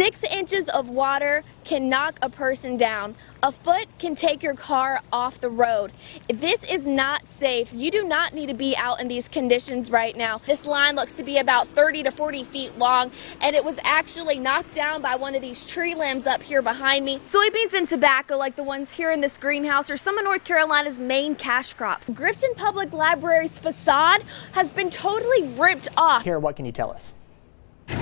6 inches of water can knock a person down. A foot can take your car off the road. This is not safe. You do not need to be out in these conditions right now. This line looks to be about 30 to 40 feet long, and it was actually knocked down by one of these tree limbs up here behind me. Soybeans and tobacco, like the ones here in this greenhouse, are some of North Carolina's main cash crops. Grifton Public Library's facade has been totally ripped off. Here, what can you tell us?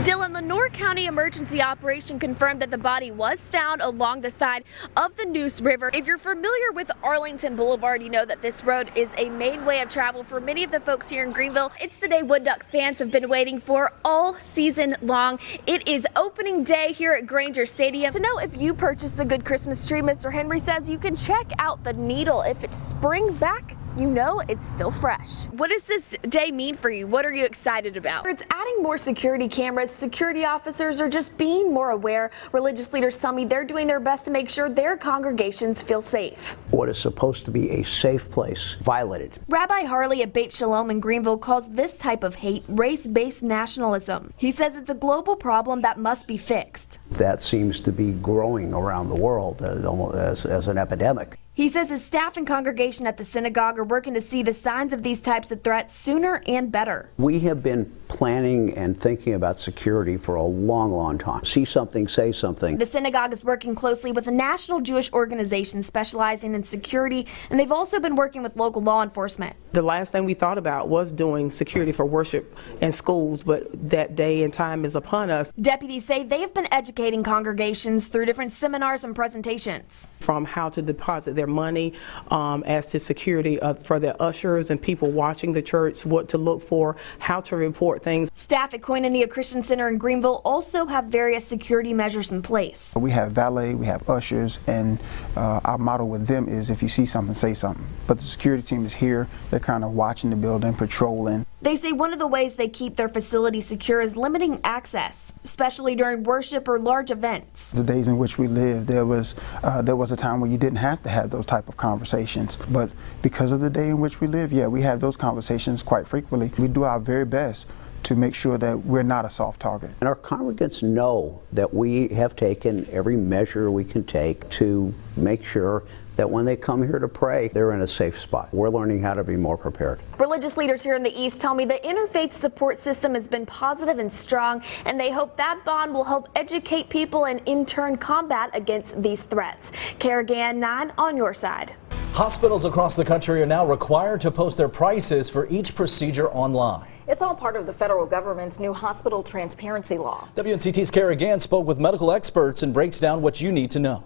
Dylan, the North County Emergency Operation confirmed that the body was found along the side of the Neuse River. If you're familiar with Arlington Boulevard, you know that this road is a main way of travel for many of the folks here in Greenville. It's the day Wood Ducks fans have been waiting for all season long. It is opening day here at Granger Stadium. To know if you purchased a good Christmas tree, Mr. Henry says you can check out the needle. If it springs back, you know it's still fresh. What does this day mean for you? What are you excited about? It's adding more security cameras. Security officers are just being more aware. Religious leaders tell me they're doing their best to make sure their congregations feel safe. What is supposed to be a safe place violated. Rabbi Harley at Beit Shalom in Greenville calls this type of hate race-based nationalism. He says it's a global problem that must be fixed. That seems to be growing around the world as an epidemic. He says his staff and congregation at the synagogue are working to see the signs of these types of threats sooner and better. We have been planning and thinking about security for a long, long time. See something, say something. The synagogue is working closely with a national Jewish organization specializing in security, and they've also been working with local law enforcement. The last thing we thought about was doing security for worship in schools, but that day and time is upon us. Deputies say they have been educating congregations through different seminars and presentations. From how to deposit their money, as to security for their ushers and people watching the church, what to look for, how to report things. Staff at Koinonia Christian Center in Greenville also have various security measures in place. We have valet, we have ushers, and our motto with them is if you see something, say something. But the security team is here. They're kind of watching the building, patrolling. They say one of the ways they keep their facility secure is limiting access, especially during worship or large events. The days in which we live, there was a time where you didn't have to have those type of conversations. But because of the day in which we live, yeah, we have those conversations quite frequently. We do our very best to make sure that we're not a soft target. And our congregants know that we have taken every measure we can take to make sure that when they come here to pray, they're in a safe spot. We're learning how to be more prepared. Religious leaders here in the East tell me the interfaith support system has been positive and strong, and they hope that bond will help educate people and in turn combat against these threats. Gann, 9 on your side. Hospitals across the country are now required to post their prices for each procedure online. It's all part of the federal government's new hospital transparency law. WNCT's Gann spoke with medical experts and breaks down what you need to know.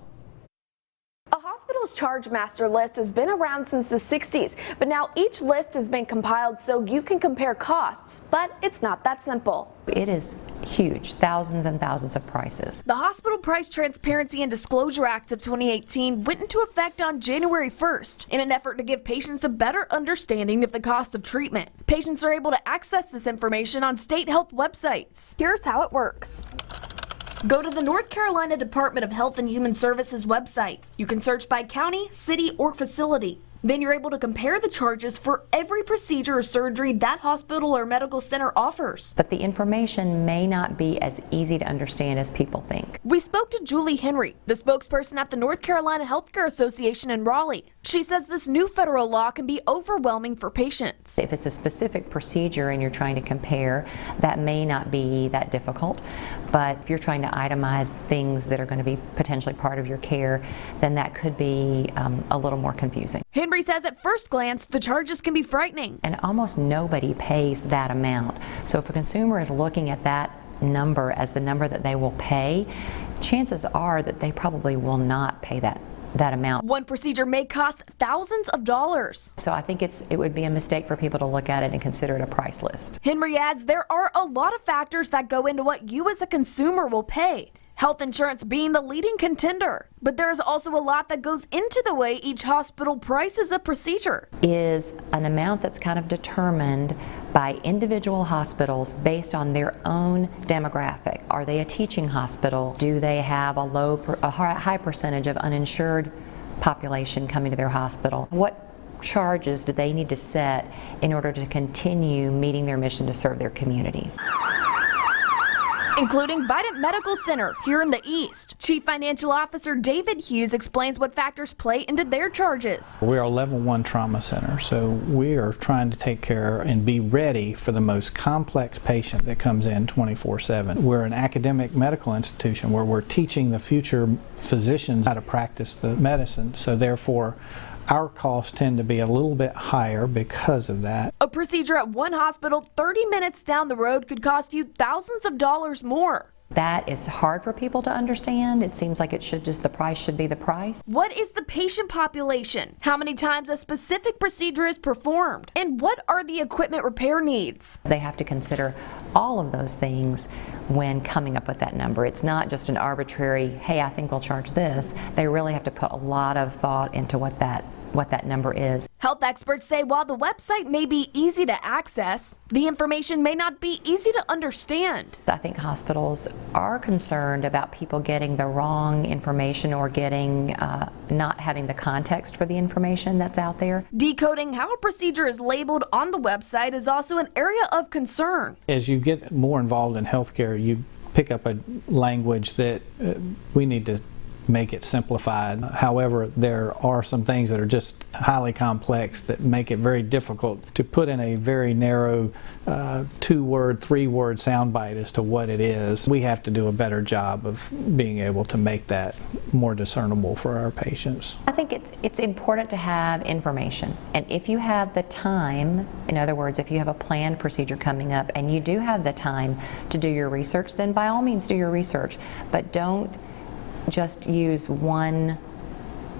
A hospital's charge master list has been around since the 60s, but now each list has been compiled so you can compare costs, but it's not that simple. It is huge, thousands and thousands of prices. The Hospital Price Transparency and Disclosure Act of 2018 went into effect on January 1st in an effort to give patients a better understanding of the cost of treatment. Patients are able to access this information on state health websites. Here's how it works. Go to the North Carolina Department of Health and Human Services website. You can search by county, city, or facility. Then you're able to compare the charges for every procedure or surgery that hospital or medical center offers. But the information may not be as easy to understand as people think. We spoke to Julie Henry, the spokesperson at the North Carolina Healthcare Association in Raleigh. She says this new federal law can be overwhelming for patients. If it's a specific procedure and you're trying to compare, that may not be that difficult. But if you're trying to itemize things that are going to be potentially part of your care, then that could be a little more confusing. Henry says at first glance, the charges can be frightening. And almost nobody pays that amount. So if a consumer is looking at that number as the number that they will pay, chances are that they probably will not pay that amount. One procedure may cost thousands of dollars. So I think it would be a mistake for people to look at it and consider it a price list. Henry adds there are a lot of factors that go into what you as a consumer will pay. Health insurance being the leading contender. But there's also a lot that goes into the way each hospital prices a procedure. Is an amount that's kind of determined by individual hospitals based on their own demographic. Are they a teaching hospital? Do they have a high percentage of uninsured population coming to their hospital? What charges do they need to set in order to continue meeting their mission to serve their communities? including Vidant Medical Center here in the East. Chief Financial Officer David Hughes explains what factors play into their charges. We're a level 1 trauma center, so we are trying to take care and be ready for the most complex patient that comes in 24/7. We're an academic medical institution where we're teaching the future physicians how to practice the medicine, so therefore our costs tend to be a little bit higher because of that. A procedure at one hospital 30 minutes down the road could cost you thousands of dollars more. That is hard for people to understand. It seems like the price should be the price. What is the patient population? How many times a specific procedure is performed? And what are the equipment repair needs? They have to consider all of those things when coming up with that number. It's not just an arbitrary, hey, I think we'll charge this. They really have to put a lot of thought into what that number is. Health experts say while the website may be easy to access, the information may not be easy to understand. I think hospitals are concerned about people getting the wrong information or getting not having the context for the information that's out there. Decoding how a procedure is labeled on the website is also an area of concern. As you get more involved in healthcare, you pick up a language that we need to make it simplified. However, there are some things that are just highly complex that make it very difficult to put in a very narrow 2-word, 3-word soundbite as to what it is. We have to do a better job of being able to make that more discernible for our patients. I think it's important to have information, and if you have the time, in other words, if you have a planned procedure coming up and you do have the time to do your research, then by all means do your research, but don't just use one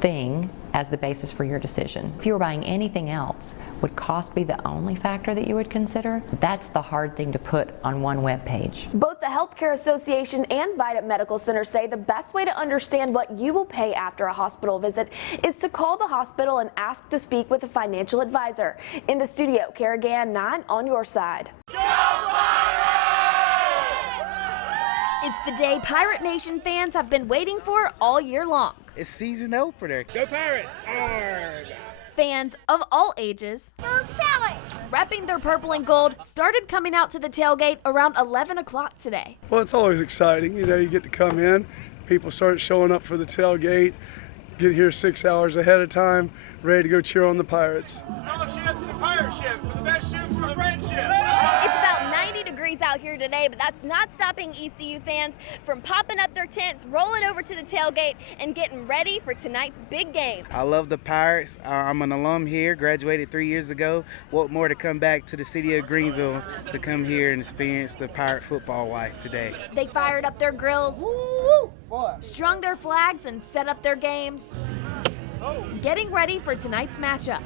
thing as the basis for your decision. If you were buying anything else, would cost be the only factor that you would consider? That's the hard thing to put on one web page. Both the Healthcare Association and Vidant Medical Center say the best way to understand what you will pay after a hospital visit is to call the hospital and ask to speak with a financial advisor. In the studio, Gann, 9 on your side. It's the day Pirate Nation fans have been waiting for all year long. It's season opener. Go Pirates! Arrgh. Fans of all ages, repping their purple and gold, started coming out to the tailgate around 11 o'clock today. Well, it's always exciting. You know, you get to come in, people start showing up for the tailgate, get here 6 hours ahead of time, ready to go cheer on the Pirates. It's all ships and pirate ships, for the best ships for friendship. It's about 90 degrees out here today, but that's not stopping ECU fans from popping up their tents, rolling over to the tailgate, and getting ready for tonight's big game. I love the Pirates. I'm an alum here, graduated 3 years ago. What more to come back to the city of Greenville to come here and experience the Pirate football life today. They fired up their grills, strung their flags, and set up their games, getting ready for tonight's matchup.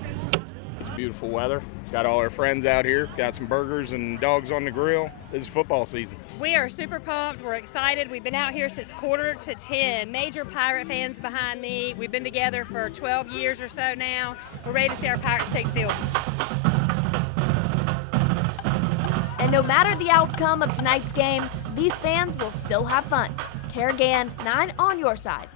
It's beautiful weather. Got all our friends out here. Got some burgers and dogs on the grill. This is football season. We are super pumped. We're excited. We've been out here since 9:45. Major Pirate fans behind me. We've been together for 12 years or so now. We're ready to see our Pirates take the field. And no matter the outcome of tonight's game, these fans will still have fun. Gann, 9 on your side.